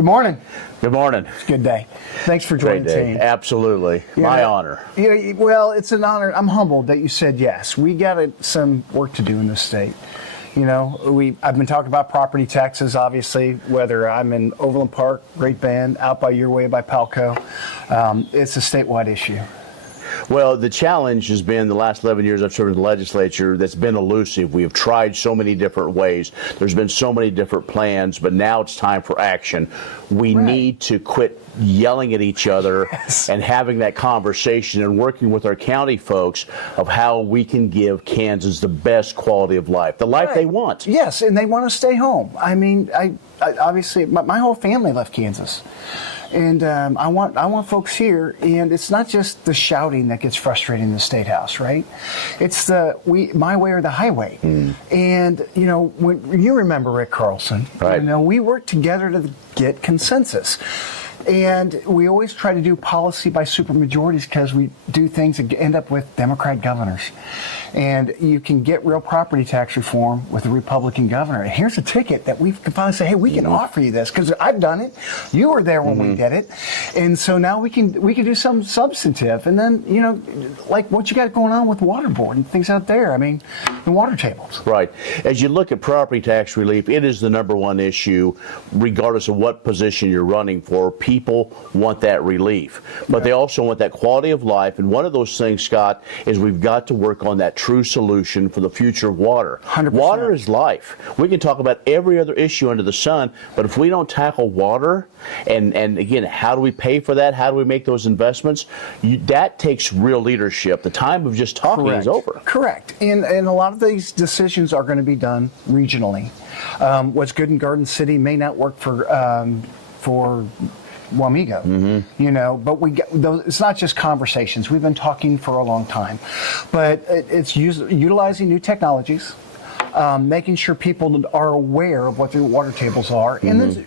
Good morning. Good morning. It's a good day. Thanks for joining the team. Absolutely. My honor. Yeah, well, it's an honor. I'm humbled that you said yes. We got some work to do in this state. You know, I've been talking about property taxes, obviously, whether I'm in Overland Park, Great Bend, out by your way by Palco. It's a statewide issue. Well, the challenge has been the last 11 years I've served in the legislature that's been elusive. We have tried so many different ways. There's been so many different plans, but now it's time for action. We need to quit yelling at each other and having that conversation and working with our county folks of how we can give Kansans the best quality of life, the life they want. Yes, and they want to stay home. I mean, I obviously, my whole family left Kansas. And I want folks here, and it's not just the shouting that gets frustrating in the State House, right? It's my way or the highway. And you know, when you remember Rick Carlson, you know, we worked together to get consensus. And we always try to do policy by supermajorities because we do things that end up with Democrat governors. And you can get real property tax reform with a Republican governor. And here's a ticket that we can finally say, hey, we can offer you this because I've done it. You were there when we did it. And so now we can do something substantive. And then, you know, like what you got going on with water board and things out there. I mean, the water tables. Right. As you look at property tax relief, it is the #1 issue, regardless of what position you're running for. People want that relief, but they also want that quality of life. And one of those things, Scott, is we've got to work on that true solution for the future of water. 100%. Water is life. We can talk about every other issue under the sun, but if we don't tackle water, and again, how do we pay for that? How do we make those investments? That takes real leadership. The time of just talking is over. Correct. And a lot of these decisions are going to be done regionally. What's good in Garden City may not work for Wamego, you know, but it's not just conversations. We've been talking for a long time, but it's utilizing new technologies, making sure people are aware of what their water tables are, and then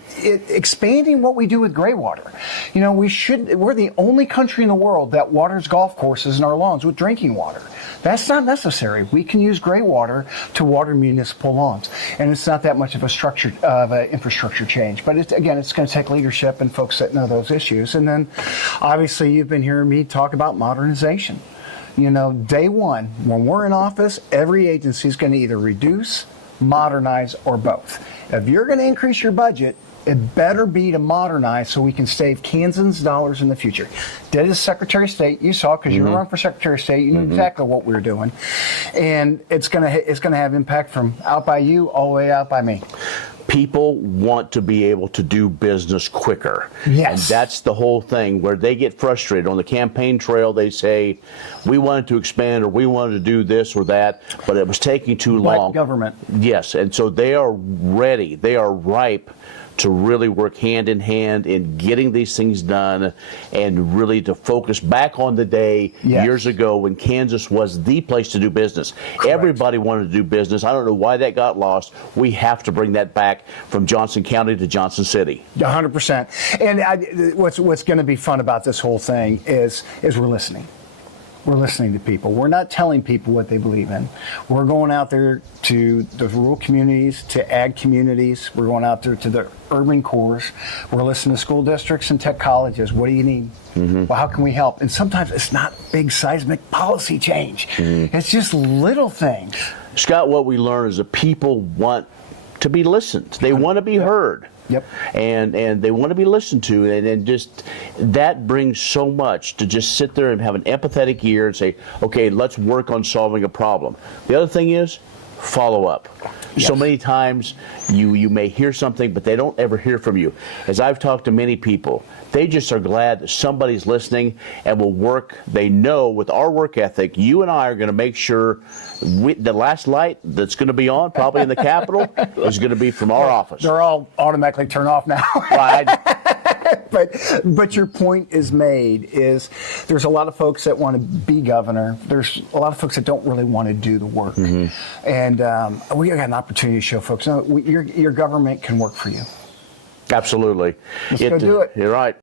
expanding what we do with gray water. You know, we're the only country in the world that waters golf courses and our lawns with drinking water. That's not necessary. We can use gray water to water municipal lawns, and it's not that much of an infrastructure change. But it's going to take leadership and folks that know those issues. And then, obviously, you've been hearing me talk about modernization. You know, day one, when we're in office, every agency is going to either reduce, modernize, or both. If you're going to increase your budget, it better be to modernize so we can save Kansans dollars in the future. Did as Secretary of State, you saw, because you were running for Secretary of State, you knew exactly what we were doing, and it's gonna have impact from out by you all the way out by me. People want to be able to do business quicker. Yes. And that's the whole thing where they get frustrated. On the campaign trail, they say, we wanted to expand or we wanted to do this or that, but it was taking too long. Like government. Yes, and so they are ready. They are ripe to really work hand in hand in getting these things done and really to focus back on the day years ago when Kansas was the place to do business. Correct. Everybody wanted to do business. I don't know why that got lost. We have to bring that back from Johnson County to Johnson City. 100%. And what's going to be fun about this whole thing is we're listening. We're listening to people. We're not telling people what they believe in. We're going out there to the rural communities, to ag communities. We're going out there to the urban cores. We're listening to school districts and tech colleges. What do you need? Well, how can we help? And sometimes it's not big seismic policy change. It's just little things. Scott, what we learn is that people want to be listened. They want to be heard. Yep. And they want to be listened to, and just that brings so much to just sit there and have an empathetic ear and say, okay, let's work on solving a problem. The other thing is follow up. Yes. So many times you may hear something, but they don't ever hear from you. As I've talked to many people, they just are glad that somebody's listening and will work. They know with our work ethic, you and I are going to make sure the last light that's going to be on, probably in the Capitol, is going to be from our office. They're all automatically turned off now. Right. But your point is made. There's a lot of folks that want to be governor. There's a lot of folks that don't really want to do the work. And we got an opportunity to show folks, no, your government can work for you. Absolutely. Let's go do it. You're right.